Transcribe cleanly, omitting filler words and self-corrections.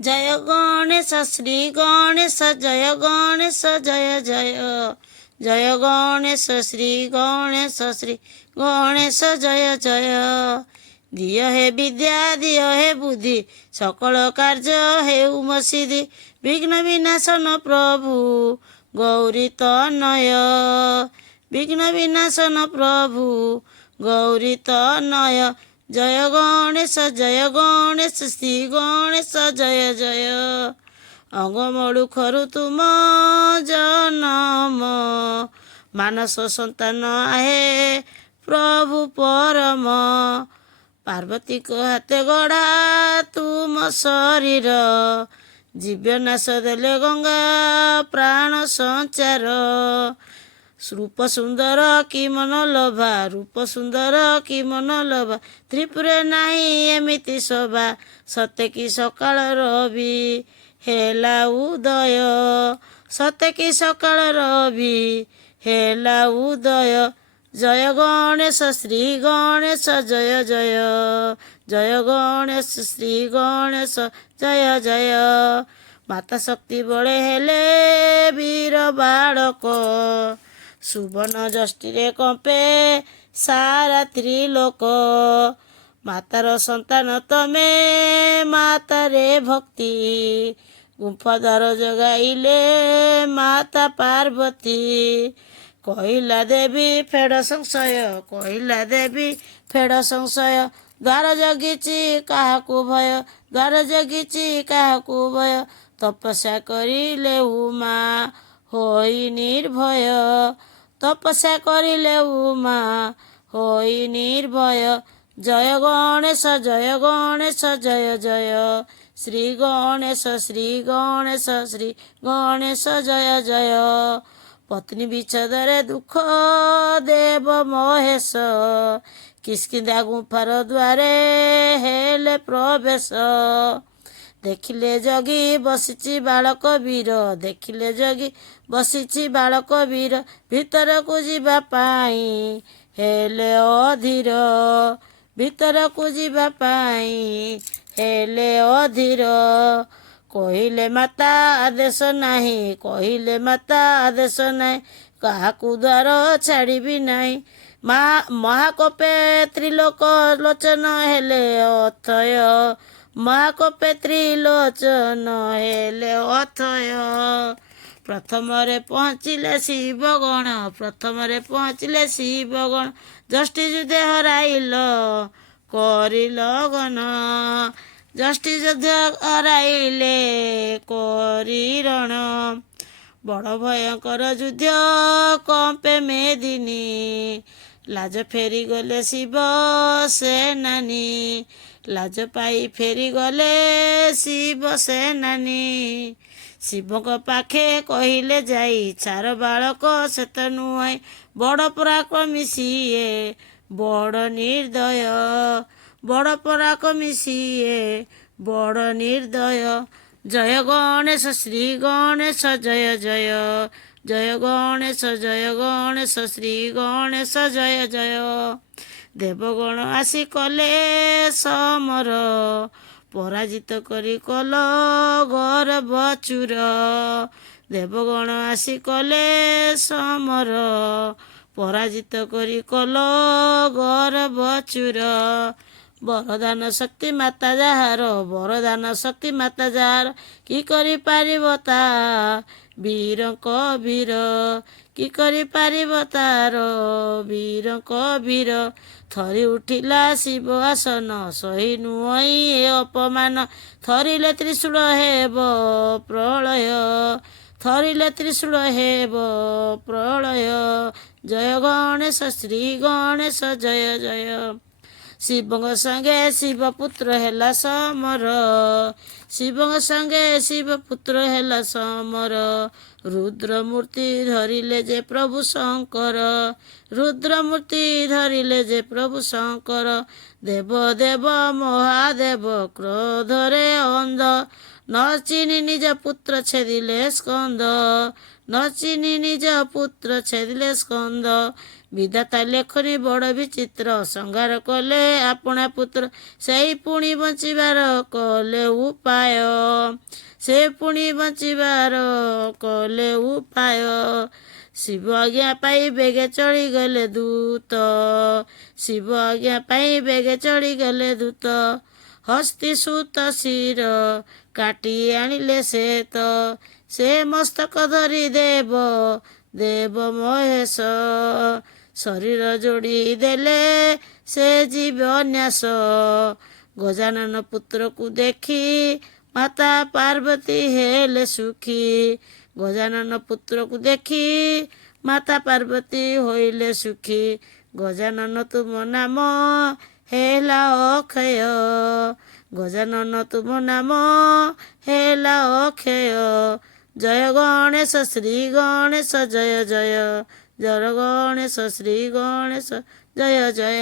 জয় গণেশ শ্রী গণেশ জয় গণেশ জয় জয় জয় গণেশ শ্রী গণেশ শ্রী গণেশ জয় জয়। দিয় হে বিদ্যা দিয় হে বুদ্ধি সকল କାର୍ଯ୍ୟ ହେଉ ମସିଦ୍ଧି ବିଘ୍ନ ବିନାଶନ ପ୍ରଭୁ ଗୌରୀ ତନୟ ବିଘ୍ନ ବିନାଶନ ପ୍ରଭୁ ଗୌରୀ ତନୟ। ଜୟ ଗଣେଶ ଶ୍ରୀ ଗଣେଶ ଜୟ ଜୟ। ଅଙ୍ଗମଳୁଖରୁ ତୁମ ଜନମ ମାନସ ସନ୍ତାନ ଆହେ ପ୍ରଭୁ ପରମ। ପାର୍ବତୀଙ୍କ ହାତେ ଗଢ଼ା ତୁମ ଶରୀର ଜୀବ ନାଶ ଦେଲେ ଗଙ୍ଗା ପ୍ରାଣ ସଞ୍ଚାର। ରୂପ ସୁନ୍ଦର କି ମନ ଲୋଭା ରୂପ ସୁନ୍ଦର କି ମନ ଲୋଭା ତ୍ରିପୁରେ ନାହିଁ ଏମିତି ଶୋଭା ସତେ କି ସକାଳ ରବି ହେଲା ଉଦୟ ସତେ କି ସକାଳ ରବି ହେଲା ଉଦୟ। ଜୟ ଗଣେଶ ଶ୍ରୀ ଗଣେଶ ଜୟ ଜୟ ଜୟ ଗଣେଶ ଶ୍ରୀ ଗଣେଶ ଜୟ ଜୟ। ମାତା ଶକ୍ତି ବଳେ ହେଲେ ବୀର ବାଳକ ସୁବର୍ଣ୍ଣ ଯଷ୍ଟିରେ କମ୍ପେ ସାରା ତ୍ରିଲୋକ। ମାତାର ସନ୍ତାନ ତମେ ମାତାରେ ଭକ୍ତି ଗୁମ୍ଫା ଦ୍ୱାର ଜଗାଇଲେ ମାତା ପାର୍ବତୀ। କହିଲା ଦେବୀ ଫେଡ଼ ସଂଶୟ କହିଲା ଦେବୀ ଫେଡ଼ ସଂଶୟ ଦ୍ୱାର ଜଗିଛି କାହାକୁ ଭୟ ଦ୍ୱାର ଜଗିଛି କାହାକୁ ଭୟ। ତପସ୍ୟା କରିଲେ ଉମା ହୋଇ ନିର୍ଭୟ ତପସ୍ୟା କରିଲେ ଉମା ହୋଇ ନିର୍ଭୟ। ଜୟ ଗଣେଶ ଜୟ ଜୟ ଶ୍ରୀ ଗଣେଶ ଶ୍ରୀ ଗଣେଶ ଜୟ ଜୟ। ପତ୍ନୀ ବିଚ୍ଛେଦରେ ଦୁଃଖ ଦେବ ମହେଶ କିସ୍କିନ୍ଧା ଗୁମ୍ଫାର ଦ୍ୱାରେ ହେଲେ ପ୍ରବେଶ। ଦେଖିଲେ ଜଗି ବସିଛି ବାଳକ ବୀର ଦେଖିଲେ ଜଗି ବସିଛି ବାଳକ ବୀର ଭିତରକୁ ଯିବା ପାଇଁ ହେଲେ ଅଧୀର ଭିତରକୁ ଯିବା ପାଇଁ ହେଲେ ଅଧୀର। କହିଲେ ମାତା ଆଦେଶ ନାହିଁ କହିଲେ ମାତା ଆଦେଶ ନାହିଁ କାହାକୁ ଦ୍ୱାର ଛାଡ଼ିବି ନାହିଁ। ମହାକୋପେ ତ୍ରିଲୋକ ଲୋଚନ ହେଲେ ଅଥୟ ମହାକୋପେ ତ୍ରିଲୋଚନ ହେଲେ ଅଥୟ। ପ୍ରଥମରେ ପହଞ୍ଚିଲେ ଶିବଗଣ ପ୍ରଥମରେ ପହଞ୍ଚିଲେ ଶିବଗଣ ଯଷ୍ଟି ଯୁଦ୍ଧ ହରାଇଲ କରିଲ ଗଣ ଯଷ୍ଟି ଯୁଦ୍ଧ ହରାଇଲେ କରିରଣ। ବଡ଼ ଭୟଙ୍କର ଯୁଦ୍ଧ କମ୍ପେ ମେଦିନୀ ଲାଜ ଫେରିଗଲେ ଶିବ ସେନାନୀ ଲାଜ ପାଇ ଫେରିଗଲେ ଶିବ ସେନାନୀ। ଶିବଙ୍କ ପାଖେ କହିଲେ ଯାଇ ଛାର ବାଳକ ସେତ ନୁହେଁ ବଡ଼ ପରାକ୍ରମୀ ସିଏ ବଡ଼ ନିର୍ଦ୍ଦୟ ବଡ଼ ପରାକ୍ରମୀ ସିଏ ବଡ଼ ନିର୍ଦ୍ଦୟ। ଜୟ ଗଣେଶ ଶ୍ରୀ ଗଣେଶ ଜୟ ଜୟ ଜୟ ଗଣେଶ ଶ୍ରୀ ଗଣେଶ ଜୟ ଜୟ। ଦେବଗଣ ଆସି କଲେ ସମର ପରାଜିତ କରି କଲ ଗର୍ବ ଚୂର ଦେବଗଣ ଆସି କଲେ ସମର ପରାଜିତ କରି କଲ ଗର୍ବ ଚୂର। ବରଦାନ ଶକ୍ତି ମାତା ଯାହାର ବରଦାନ ଶକ୍ତି ମାତା ଯାହାର କି କରିପାରିବ ତା ବୀରଙ୍କ ବୀର କି କରିପାରିବ ତାର ବୀରଙ୍କ ବୀର। ଥରି ଉଠିଲା ଶିବ ଆସନ ସହି ନୁହଁ ଏ ଅପମାନ ଥରିଲେ ତ୍ରିଶୂଳ ହେବ ପ୍ରଳୟ ଥରିଲେ ତ୍ରିଶୂଳ ହେବ ପ୍ରଳୟ। ଜୟ ଗଣେଶ ଶ୍ରୀ ଗଣେଶ ଜୟ ଜୟ। ଶିବଙ୍କ ସଙ୍ଗେ ଶିବ ପୁତ୍ର ହେଲା ସମର ଶିବଙ୍କ ସଙ୍ଗେ ଶିବ ପୁତ୍ର ହେଲା ସମର। ରୁଦ୍ର ମୂର୍ତ୍ତି ଧରିଲେ ଯେ ପ୍ରଭୁ ଶଙ୍କର ରୁଦ୍ର ମୂର୍ତ୍ତି ଧରିଲେ ଯେ ପ୍ରଭୁ ଶଙ୍କର। ଦେବ ଦେବ ମହାଦେବ କ୍ରୋଧରେ ଅନ୍ଧ ନ ଚିହ୍ନି ନିଜ ପୁତ୍ର ଛେଦିଲେ ସ୍କନ୍ଦ ନ ଚିହ୍ନି ନିଜ ପୁତ୍ର ଛେଦିଲେ ସ୍କନ୍ଦ। ବିଧାତା ଲେଖନି ବଡ଼ ବିଚିତ୍ର, ସଂହାର କଲେ ଆପଣା ପୁତ୍ର, ସେଇ ପୁଣି ବଞ୍ଚିବାର କଲେ ଉପାୟ, ସେ ପୁଣି ବଞ୍ଚିବାର କଲେ ଉପାୟ। ଶିବ ଆଜ୍ଞା ପାଇ ବେଗେ ଚଳିଗଲେ ଦୂତ, ଶିବ ଆଜ୍ଞା ପାଇ ବେଗେ ଚଳିଗଲେ ଦୂତ। ହସ୍ତି ସୂତ ଶିର କାଟି ଆଣିଲେ ସେ ତ, ସେ ମସ୍ତକ ଧରି ଦେବ ଦେବ ମହେଶ। ଶରୀର ଯୋଡ଼ି ଦେଲେ ସେ ଜୀବ ନ୍ୟାସ, ଗଜାନନ ପୁତ୍ରକୁ ଦେଖି ମାତା ପାର୍ବତୀ ହେଲେ ସୁଖୀ। ଗଜାନନ ପୁତ୍ରକୁ ଦେଖି ମାତା ପାର୍ବତୀ ହୋଇଲେ ସୁଖୀ। ଗଜାନନ ତୁମ ନାମ ହେଲା ଅକ୍ଷୟ, ଗଜାନନ ତୁମ ନାମ ହେଲା ଅକ୍ଷୟ। ଜୟ ଗଣେଶ ଶ୍ରୀ ଗଣେଶ ଜୟ ଜୟ, ଜୟ ଗଣେଶ ଶ୍ରୀ ଗଣେଶ ଜୟ ଜୟ।